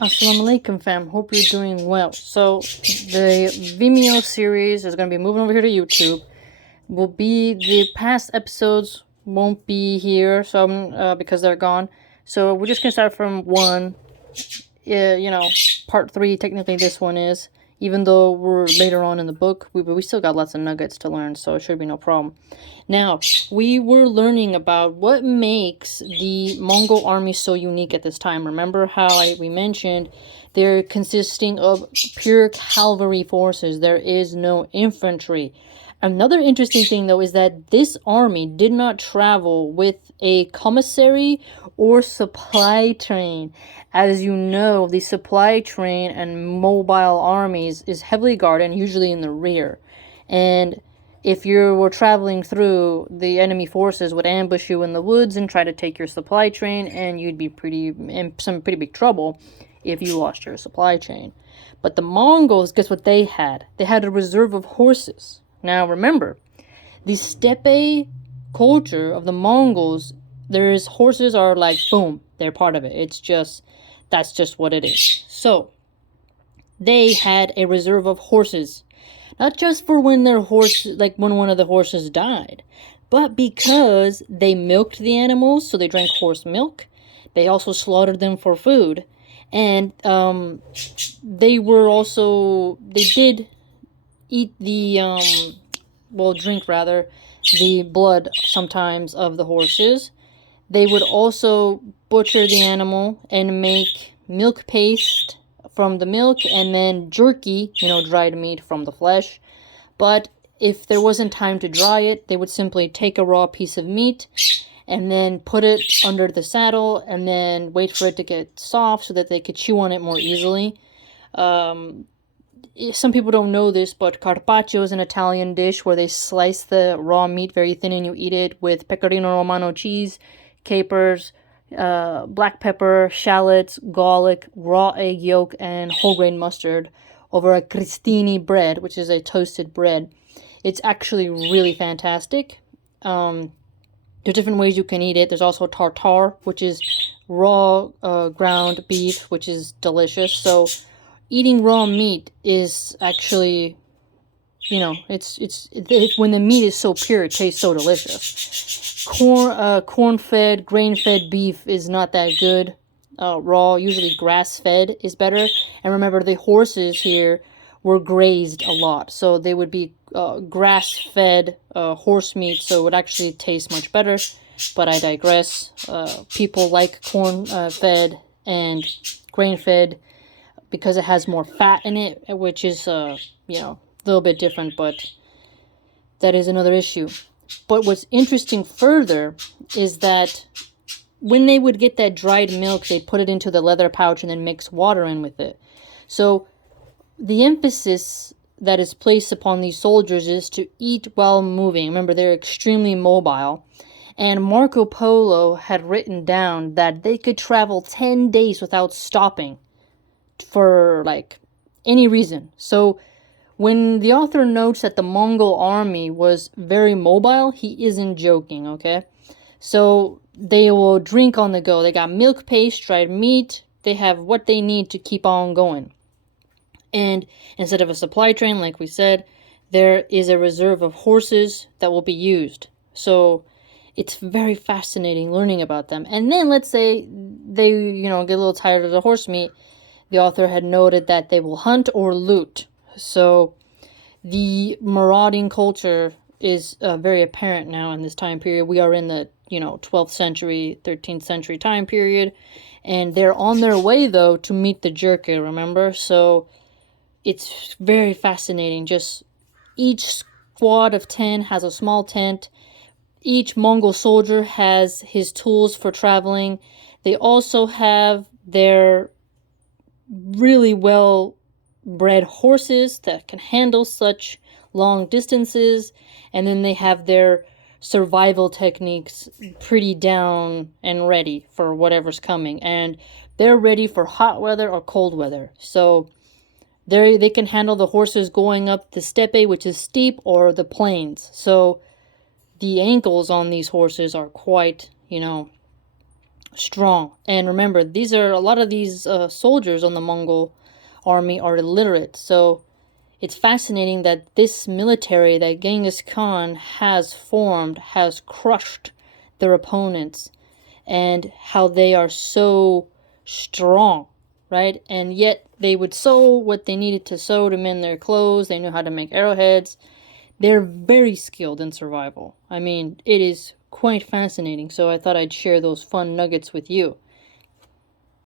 Assalamu alaikum, fam. Hope you're doing well. So, the Vimeo series is going to be moving over here to YouTube. The past episodes won't be here, because they're gone. So, we're just going to start from one. Part 3, technically this one is. Even though we're later on in the book, we still got lots of nuggets to learn, so it should be no problem. Now, we were learning about what makes the Mongol army so unique at this time. Remember how we mentioned they're consisting of pure cavalry forces. There is no infantry. Another interesting thing, though, is that this army did not travel with a commissary or supply train. As you know, the supply train and mobile armies is heavily guarded, usually in the rear. And if you were traveling through, the enemy forces would ambush you in the woods and try to take your supply train, and you'd be in some pretty big trouble if you lost your supply chain. But the Mongols, guess what they had? They had a reserve of horses. Now remember, the steppe culture of the Mongols, horses are like, boom, they're part of it. That's just what it is. So, they had a reserve of horses. Not just for when when one of the horses died, but because they milked the animals, so they drank horse milk. They also slaughtered them for food. And they did eat drink the blood sometimes of the horses. They would also butcher the animal and make milk paste from the milk, and then jerky, dried meat from the flesh. But if there wasn't time to dry it, they would simply take a raw piece of meat and then put it under the saddle and then wait for it to get soft so that they could chew on it more easily. Some people don't know this, but carpaccio is an Italian dish where they slice the raw meat very thin and you eat it with pecorino romano cheese, capers, black pepper, shallots, garlic, raw egg yolk, and whole grain mustard over a crostini bread, which is a toasted bread. It's actually really fantastic. There's different ways you can eat it. There's also tartare, which is raw ground beef, which is delicious. So eating raw meat is actually, when the meat is so pure, it tastes so delicious. Corn-fed, grain-fed beef is not that good. Raw, usually grass-fed is better. And remember, the horses here were grazed a lot, so they would be grass-fed horse meat, so it would actually taste much better. But I digress. People like corn-fed and grain-fed because it has more fat in it, which is, a little bit different, but that is another issue. But what's interesting further is that when they would get that dried milk, they put it into the leather pouch and then mix water in with it. So the emphasis that is placed upon these soldiers is to eat while moving. Remember, they're extremely mobile. And Marco Polo had written down that they could travel 10 days without stopping for, any reason. So when the author notes that the Mongol army was very mobile, he isn't joking, okay? So they will drink on the go. They got milk paste, dried meat. They have what they need to keep on going. And instead of a supply train, like we said, there is a reserve of horses that will be used. So it's very fascinating learning about them. And then let's say they, get a little tired of the horse meat. The author had noted that they will hunt or loot. So the marauding culture is very apparent now in this time period. We are in the 12th century, 13th century time period, and they're on their way though to meet the jerky, remember? So it's very fascinating. Just each squad of 10 has a small tent. Each Mongol soldier has his tools for traveling. They also have their really well bred horses that can handle such long distances, and then they have their survival techniques pretty down and ready for whatever's coming, and they're ready for hot weather or cold weather. So they can handle the horses going up the steppe, which is steep, or the plains. So the ankles on these horses are quite strong. And remember, these are a lot of these soldiers on the Mongol army are illiterate. So it's fascinating that this military that Genghis Khan has formed has crushed their opponents, and how they are so strong, right? And yet they would sew what they needed to sew to mend their clothes. They knew how to make arrowheads. They're very skilled in survival. I mean, it is quite fascinating. So I thought I'd share those fun nuggets with you.